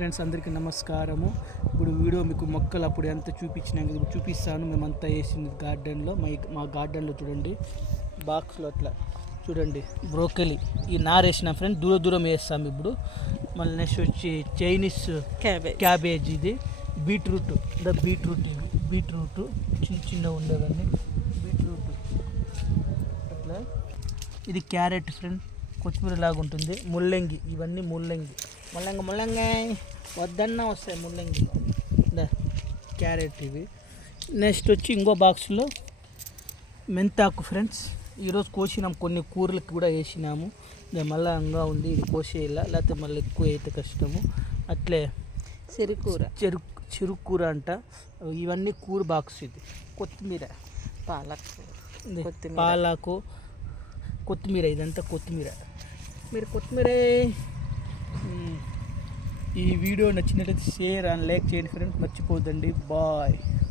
Friends, అందరికీ నమస్కారము. ఇప్పుడు వీడియో మీకు మొక్కలు అప్పుడు ఎంత చూపించినా ఇప్పుడు చూపిస్తాను. మేమంతా వేసింది గార్డెన్లో. మా గార్డెన్లో చూడండి, బాక్స్లో అట్లా చూడండి బ్రోకలీ ఈ నారేసిన ఫ్రెండ్ దూరం వేస్తాము ఇప్పుడు. మళ్ళీ నెక్స్ట్ వచ్చి చైనీస్ క్యాబేజ్, ఇది బీట్రూట్, ఇవి బీట్రూట్ చిన్న ఉండేవన్నీ బీట్రూట్ అట్లా. ఇది క్యారెట్ ఫ్రెండ్, కొత్తిమీర లాగా ఉంటుంది. ముల్లంగి, ఇవన్నీ ముల్లంగి వద్దన్నా వస్తాయి ముల్లంగి. క్యారెట్ ఇవి. నెక్స్ట్ వచ్చి ఇంకో బాక్స్లో మెంతాకు ఫ్రెండ్స్. ఈరోజు కోసినాము, కొన్ని కూరలకు కూడా వేసినాము. మళ్ళీ ఇంకా ఉంది, ఇది కోసేయాల, లేకపోతే మళ్ళీ ఎక్కువ అయితే కష్టము. అట్లే చెరుకూర అంట. ఇవన్నీ కూర బాక్స్. ఇది కొత్తిమీర, పాలకు కొత్తిమీర, ఇదంతా కొత్తిమీర. మీరు కొత్తిమీర. ఈ వీడియో నచ్చినట్లయితే షేర్ అండ్ లైక్ చేయండి ఫ్రెండ్స్, మర్చిపోద్దండి. బాయ్.